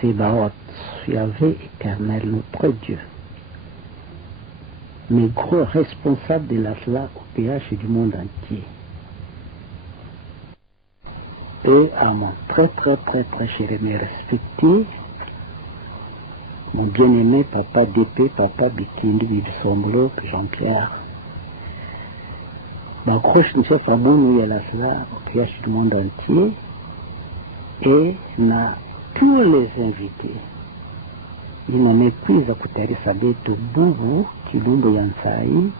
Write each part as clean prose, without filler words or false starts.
Sébaoth, Yahvé éternel, notre Dieu, mais gros responsable de l'Asla au PH du monde entier. Et à mon très cher et respecté, mon bien-aimé papa DP, papa Bikindi Bibsomblo, Jean-Pierre. Bakroche Monsieur Faboun, il y a l'Asla au PH du monde entier. Et na tous les invités. Il n'a méprise à kutarisa betu Bubu, Kilumbu ya Nsai,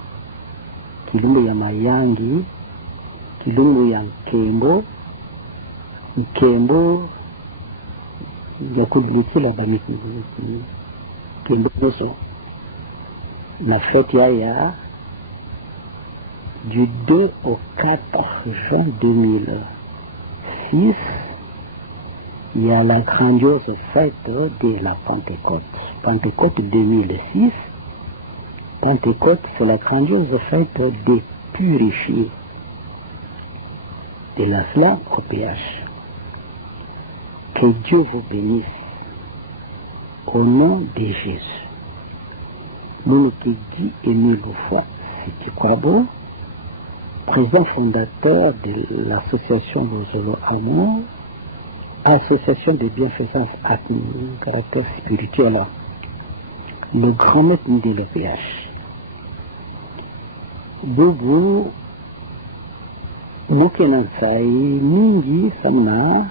Kilumbu ya Mayangi, Kilumbu ya Nkembo, ya kudilikila bamiki, Nkembo Boso. Na fête ya du 2 au 4 juin 2006, il y a la grandiose fête de la Pentecôte. Pentecôte 2006. Pentecôte, c'est la grandiose fête des purifiés de l'Asla au PH. Que Dieu vous bénisse au nom de Jésus. Nous qui dit Émile Oufouan, c'est Kwabo, président fondateur de l'association Lozolo Amour, association de bienfaisance à caractère spirituel, le grand maître de l'EPH. Boubou, Mokenansai, Mingi, Samna,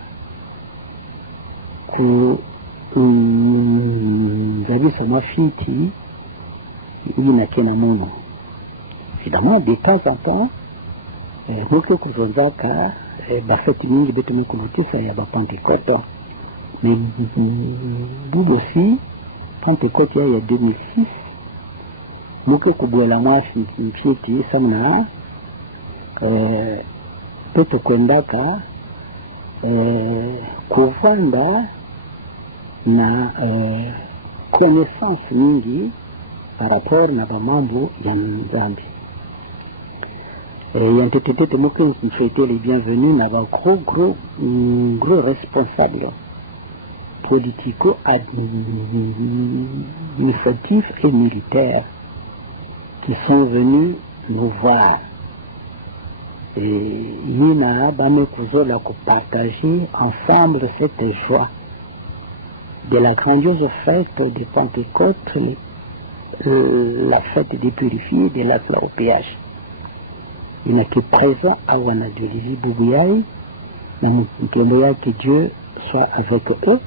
ku Zabi Samafiti, Yinakena Mono. Évidemment, de temps en temps, Moke Kuzonzaka, bafeti mingi betu mikulutisa ya Pentecôte, mais Boubou aussi Pentecôte il y a 2006 muke kubwela mwasi mchiti samna peto kwendaka kuvanda na connaissance mingi par rapport na bamambo ya Nzambi. Il y a un TTT qui souhaitait les bienvenus, mais un gros responsable politico-administratifs et militaires qui sont venus nous voir. Et il y a partager ensemble cette joie de la grandiose fête de Pentecôte, la fête des purifiés de la au PH. Il n'y a que présent à Wanadjolizi Boubouyaï, que Dieu soit avec eux,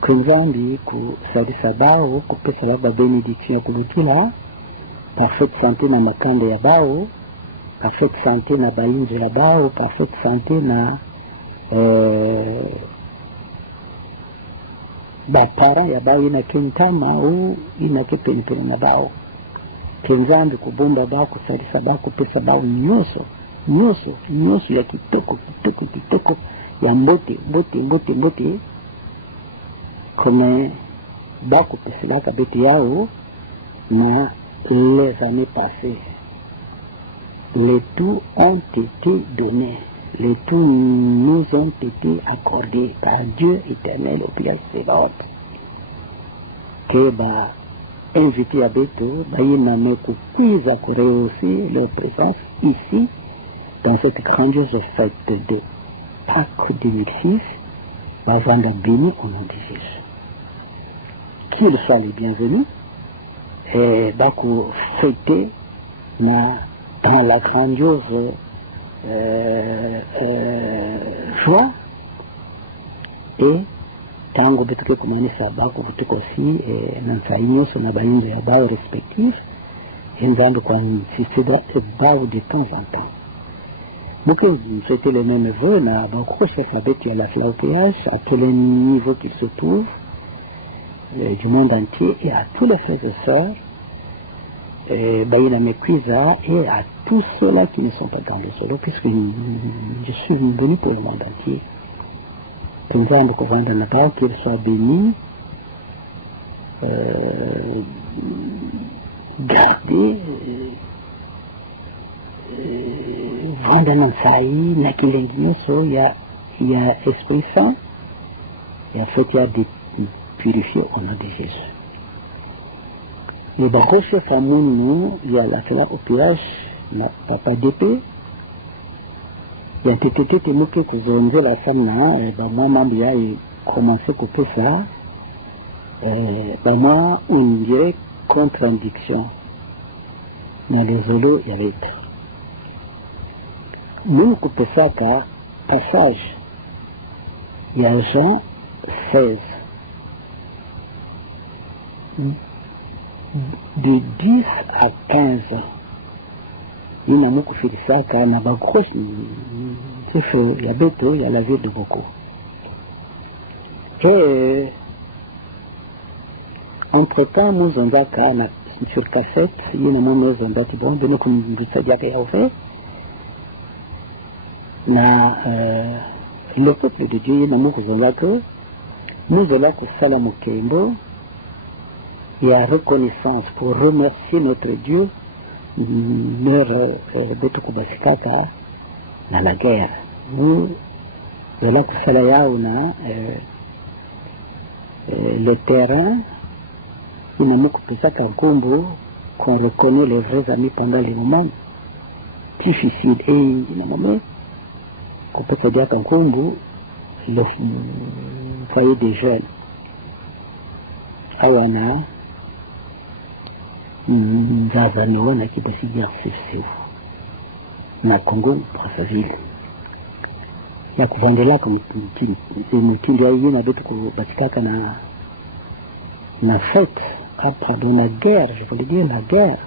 que Nzambi, que Sadisabao, que Pesalaba bénédiction Kulutila, parfaite santé na Makande Yabao, parfaite santé na Balinze Labao, parfaite santé na Bapara Yabao, il n'y a qu'Intama ou il n'y a que Pentele Nabao. Kenzambi kubomba bao kusalisa bao kupesa bao nyoso ya kitoko ya mbote comme bao kupesela kabeti yao na les années passées. Les tout ont été donnés, les tout nous ont été accordés par Dieu éternel au PH Sébaoth. Que invité à Beto, Baïna Mekouiza pour réussir leur présence ici, dans cette grandiose fête de Pâques 2006, Bavanda béni au nom de Jésus. Qu'ils soient les bienvenus, et Bakou fêter dans la grandiose joie et tango betuke kumanisa bako kutuko si nansa inyoso na balinzo ya bao respectif enzambe kwa nsisida bao de temps en temps. Donc c'était le même vœu na bako chef abeti à la FLAOPH à tous les niveaux qu'il se trouve du monde entier et à tous les frères et sœurs Baïna Mekwiza et à tous ceux-là qui ne sont pas dans le solo puisque je suis venu pour le monde entier. Que nous avons couvert un attente, qu'il soit béni, gardé, vendre un saï, n'a qu'il y a Esprit Saint, Et en fait, il y a des purifiés au nom de Jésus. Et donc, chez Samoun, il y a la femme au pillage, papa d'épée. Il y a TTT qui m'a dit que j'ai la femme, et ben moi, il a commencé à couper ça. Ben moi, on dirait contre-indiction. Mais les zolos, il y avait. Nous, coupons ça car passage. Il y a Jean 16. De 10 à 15 ans. Il y a beaucoup fait ça car il y a pas gros. Il y a Beto, il y a la vie de beaucoup. Et entre-temps, nous avons sur cassette, il y a nous avons dit bon, de nous comme nous savons qu'il y a fait. Le peuple de Dieu, nous avons que nous avons que Salam Kembo. Il y a reconnaissance pour remercier notre Dieu, leur Betukubasikata, dans la guerre. Nous, voilà que Salaya, on a le terrain, il n'a pas qu'un combo, qu'on reconnaît les vrais amis pendant les moments difficiles. Et il n'a pas qu'on peut se dire qu'un combo, le foyer des jeunes. Awana, Zazaniwa na kibasigia sisi na Kongo Brazzaville ya kuvandela kwa mtindo ya yeye na betu kubatikaka na fête après dans la guerre, je voulais dire la guerre.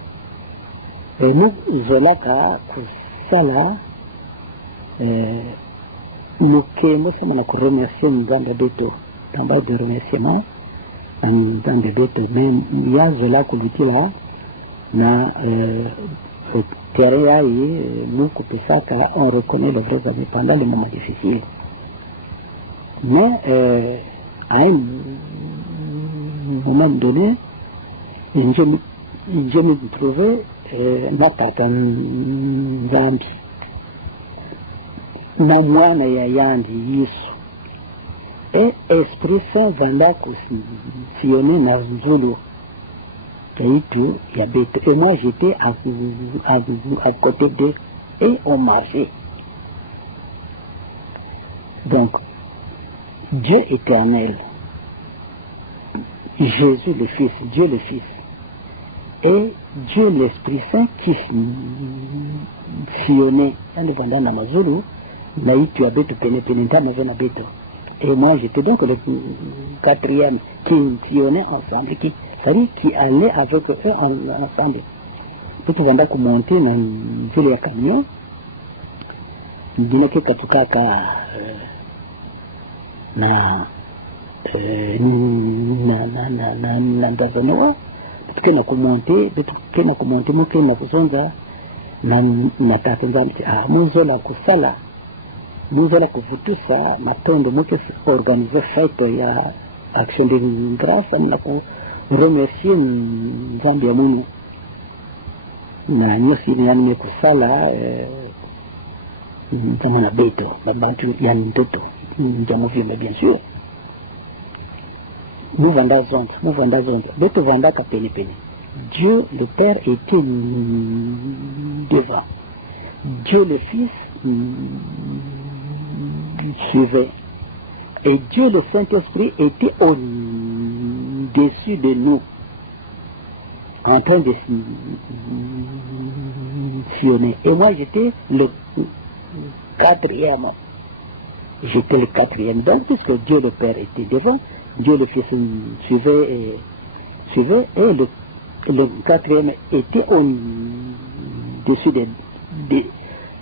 Et nous zelaka kusala nous kemo sama na remercier Nzambe betu tamba de remerciement dans des bêtes même il y a zelaka kulitila na terrain et nous couper ça car on reconnaît les vrais amis pendant les moments difficiles. Mais à un moment donné, je me trouvais ma papa Nzambi na mwana ya yandi Yesu et Esprit Saint vanda kusionner na Nzulu. Et moi j'étais à côté d'eux et on marchait. Donc, Dieu éternel, Jésus le Fils, Dieu le Fils, et Dieu l'Esprit Saint qui sillonnait, indépendant d'Amazulu, naïtu à Beto, pénépenita, et moi j'étais donc le quatrième qui sillonnait ensemble, qui allait avec eux ensemble. Petit vanda kumonter na vile ya camion, dinake katukaka na ndazanoa, tukena kumonter mukena kuzonza na tatenza muzola kusala, muzola kuvutusa mapendo muke organiser fête ya action de grâce na ku remercier Nzambi ya Mungu na nyosi ni yani kusala kama na beto babantu yani mtoto njamu vile bien sûr nous vanda zonte beto vanda ka peni Dieu le Père était devant, Dieu le Fils suivait et Dieu le Saint-Esprit était au-dessus de nous, en train de sillonner. Et moi j'étais le quatrième. Donc puisque Dieu le Père était devant, Dieu le Fils suivait et le quatrième était au-dessus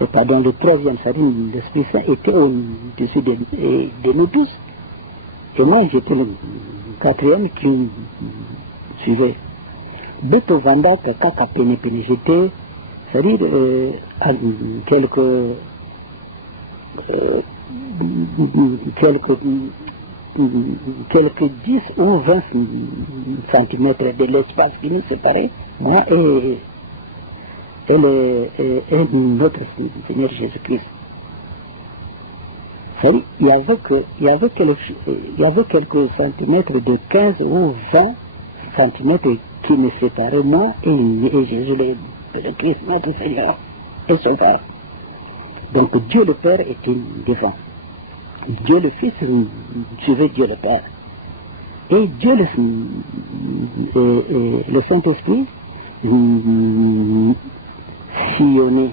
le troisième, c'est-à-dire l'Esprit Saint était au-dessus de nous tous. Et moi j'étais le quatrième qui suivait. Beto Vanda kaka pene, j'étais, c'est-à-dire à quelques 10 ou 20 centimètres de l'espace qui nous séparait, moi et notre Seigneur Jésus-Christ. C'est-à-dire, il y avait quelques centimètres de 15 ou 20 centimètres qui me séparaient moi et Jésus le Christ, notre Seigneur et Sauveur. Donc Dieu le Père était devant. Dieu le Fils suivait Dieu le Père. Et Dieu le Saint-Esprit sillonnait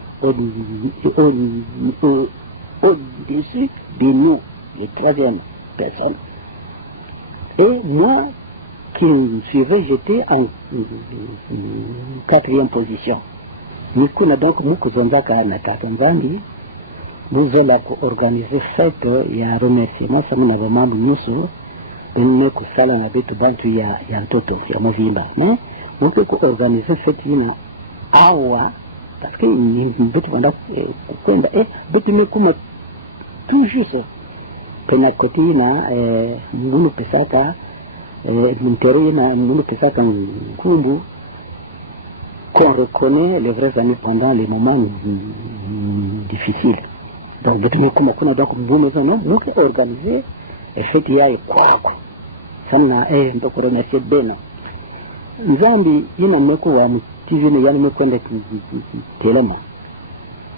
au-dessus de nous, les troisième personne. Et moi, qui suivais, j'étais en quatrième position. Nous avons donc nous allons organiser fête, il y a un remerciement, ça nous avons membre nous nous kusala na betu bantu ya mtoto ya movimba ne mtu organiser fête ina awa parce que ni betu banda kwenda betu ni kuma toujours pena côté na ngulu pesaka mtero ina ngulu pesaka nkumbu qu'on reconnaît les vrais amis pendant les moments difficiles. Donc betu ni kuma kuna donc ngulu zana nous organiser fête ya kwako sana ndo kuremercier beno nzambi ina meko wa mtivine yani mekwenda telema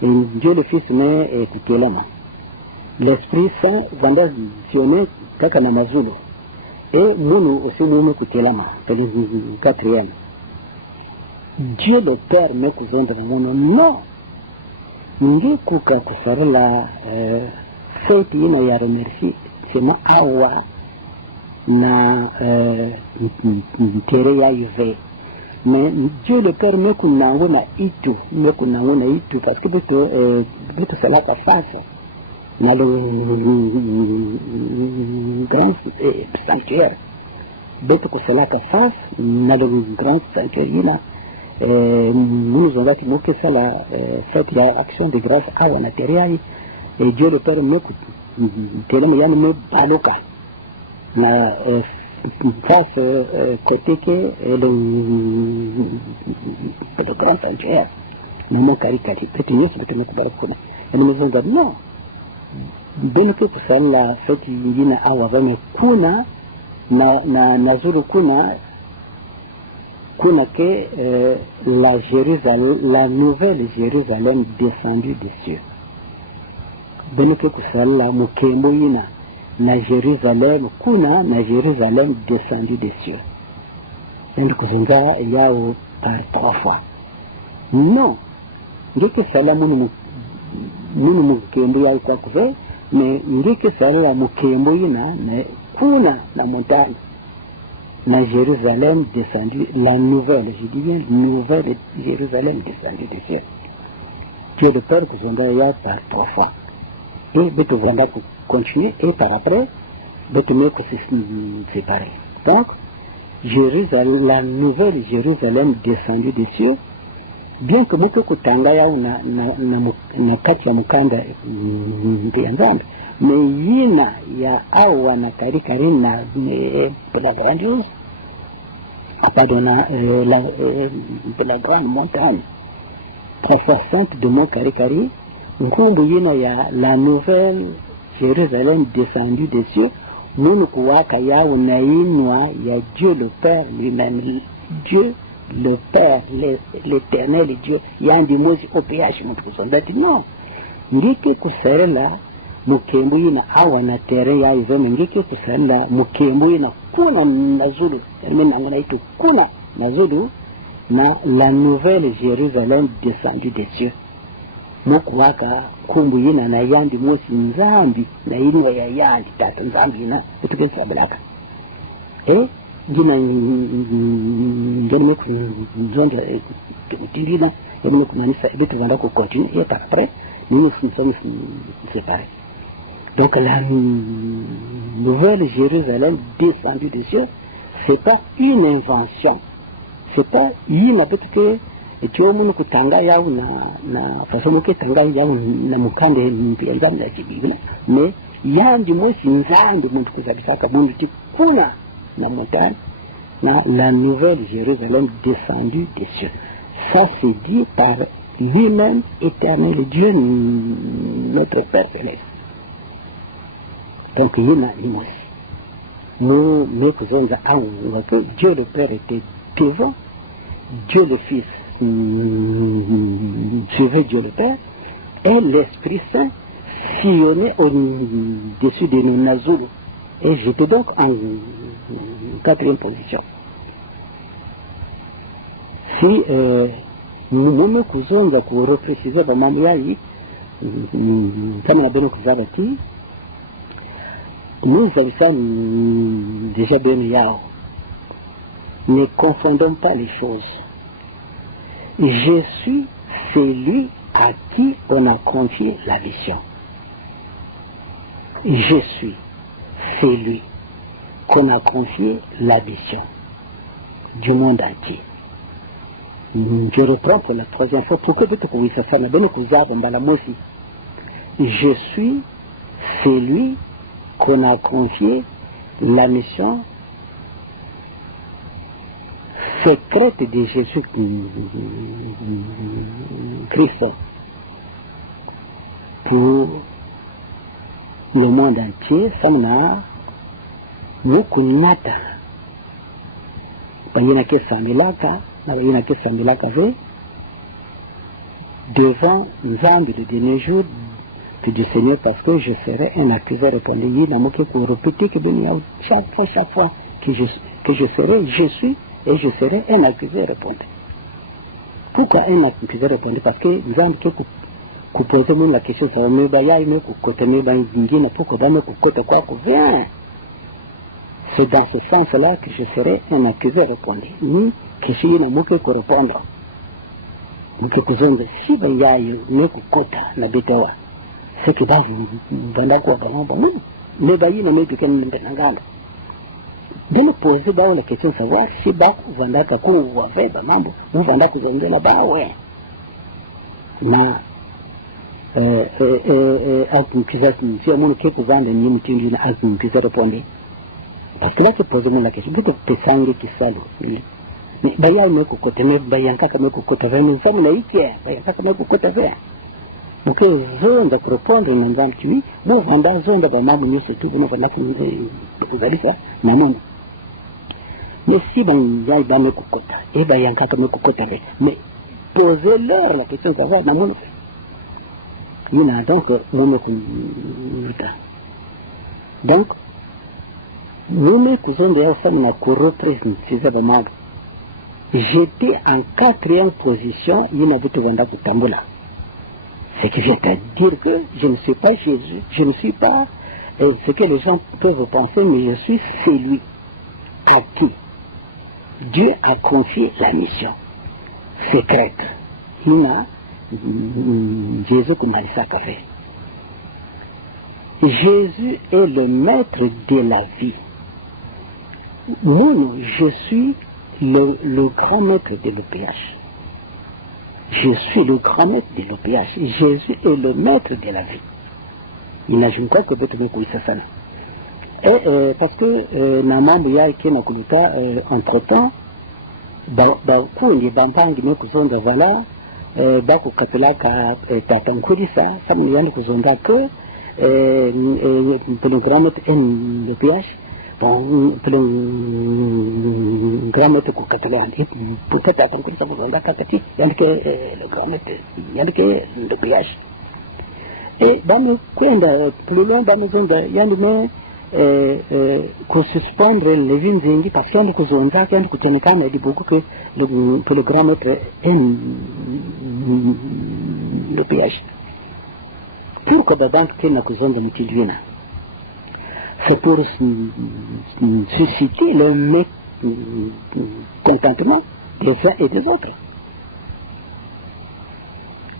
Dieu le Fils me telema l'Esprit Saint vanda sionné kaka na mazulu et munu aussi nous kutelema c'est le quatrième Dieu le Père me kuzenda munu non ngi kuka kusarala fête ina ya remercier c'est moi awa na tere ya yuve mais Dieu le Père me kunango na itu parce que beto salaka face na le grand sanctuaire beto salaka face na le grand sanctuaire ina nous on va que ça la fête ya action de grâce awa na tere et Dieu le Père me telema yani me baluka na face côté que le grand sanctuaire maman karikari petit yes peut me kubarakuna et nous disons non bien que tout ça la fête yina awa vame kuna na zuru kuna que la Jérusalem, la nouvelle Jérusalem descendue des cieux. Beneke kusala mukembo yina na Jérusalem kuna na Jérusalem descendu des cieux. Ndio kuzinga yao par 3 fois. Non. Ngeke sala munu mukembo yao kwa kuve, mais ngeke sala mukembo yina na kuna na montagne. Na Jérusalem descendu, la nouvelle, je dis bien nouvelle Jérusalem descendue des cieux. Dieu le Père kuzinga yao par 3 fois. Et Beto Vanda continue et par après Beto Meko se séparer. Donc Jérusalem, la nouvelle Jérusalem descendue des cieux, bien que Moko Kutanga ya na kati ya mukanda ndianzambe, mais yina ya awa na karikari na la grandiose, pardon, la grande montagne, 3 fois sainte de Mont Karikari, Nkumbu yino ya la nouvelle Jérusalem descendue des cieux, nous kuwaka yao na inwa ya Dieu le Père lui-même, Dieu le Père, l'éternel Dieu, yandi mozi OPH mtukusondati non. Ngike kusarela mukembu yina awa na tere ya izome ngike kusarela mukembu yina kuna nazulu, mena ngana itu kuna nazulu na la nouvelle Jérusalem descendue des cieux. Mokuwaka kumbu yina na yandi mosi nzambi na inwa ya yandi tata nzambi na kutuke sabalaka jina meku nzonda kutilina meku nanisa betu vanda ko continue et après nous sommes séparés. Donc la nouvelle Jérusalem descendue des cieux, c'est pas une invention, c'est pas une habitude que etiyo munu kutanga yao na fasomo ke tanga yao na mukande mpianza na kibibila mais yandi mosi nzambi muntu kuzalisaka mundu tikuna na montagne na la nouvelle Jérusalem descendue des cieux. Ça c'est dit par lui-même, éternel Dieu, notre Père céleste. Donc, il y en a une aussi. Nous, mes cousins, Dieu le Père était devant, Dieu le Fils suivait Dieu le Père, et l'Esprit Saint sillonnait au-dessus de nos Nazulu. Et j'étais donc en quatrième position. Si nous me cousons pour repréciser le Mamouyaï, comme la Beno Kuzabati, nous avons déjà bien yao. Ne confondons pas les choses. Je suis celui à qui on a confié la vision. Je suis celui qu'on a confié la vision du monde entier. Je reprends pour la troisième fois. Pourquoi je suis celui qu'on a confié la mission secrète de Jésus Christ pour le monde entier. Samna Mukunata Bayina Kesamilaka Bayina Kesamilaka devant Nzambi le dernier jour du Seigneur, parce que je serai un accusé répondit. Il n'a pas pour répéter que chaque fois que je serai, je suis et je serai un accusé répondit. Pourquoi un accusé répondit? Parce que Nzambi qui pose la question, ça va me bailler, me côté me bailler, pourquoi me côté quoi que vient. C'est dans ce sens-là que je serai un accusé répondit. Ni que je suis un accusé pour répondre. Donc, si il y a un côté na betawa, c'est que dans le quoi mais bayi ne me piquent n'enganda. De me poser la question de savoir si bas vanda kako ou fait mambo, ou vanda que vous avez là-bas, ouais. Na atum kisa si amono ke ko vanda ni mutindu na atum kisa répondre. Parce que là se pose la question, plutôt pesange qui salo. Mais baya me ko côté me bayanka me ko côté vers nous sommes là ici, bayanka me ko côté vers. Donc, zone de répondre dans un tué, nous vendons zone de maman, nous c'est tout, nous vendons vous allez faire, maman. Mais si ben y a pas me cocotte, et ben y a encore me cocotte avec, mais posez-leur la question de savoir, maman. Il y a donc nous me donc nous me cousons de la femme n'a que représenté ces maman. J'étais en quatrième position, il y a un bout de venda pour Tambola. C'est que je vais dire que je ne suis pas Jésus, je ne suis pas ce que les gens peuvent penser, mais je suis celui à qui Dieu a confié la mission secrète. Il a Jésus comme ça qu'a fait. Jésus est le maître de la vie. Moi, je suis le grand maître de l'OPH. Je suis le grand maître de l'OPH. Jésus est le maître de la vie. Imagine quoi que d'autres me couillent ça. Et parce que Namambouya qui m'a coulé entre temps, quand il y a Bampangi me cousonda voilà, Baku Kapelaka Tatankurisa, ça me vient de cousonda que pour le grand maître l'OPH. Bon, pour le grand maître pour Catalan, peut-être à conclure ça vous en a catati, il y a que le grand maître, il y a que le voyage. Et dans le coin plus loin, dans le zone de Yanime, qu'on suspendre les vignes parce qu'il y a que zone là, qu'il y a que Ténécan a dit beaucoup que pour le grand maître aime le péage. Pourquoi d'abord qu'il y a que zone de Mutildina? C'est pour susciter le mécontentement des uns et des autres.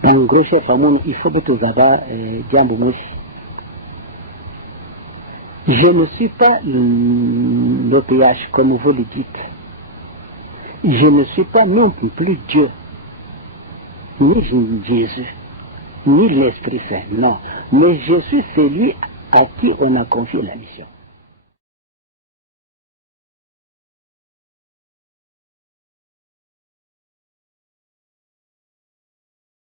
Dans le gros chef Amoun, il faut que tout ça Diamboumus. Je ne suis pas l'OPH comme vous le dites. Je ne suis pas non plus Dieu, ni Jésus, ni l'Esprit Saint, non. Mais je suis celui à qui on a confié la mission.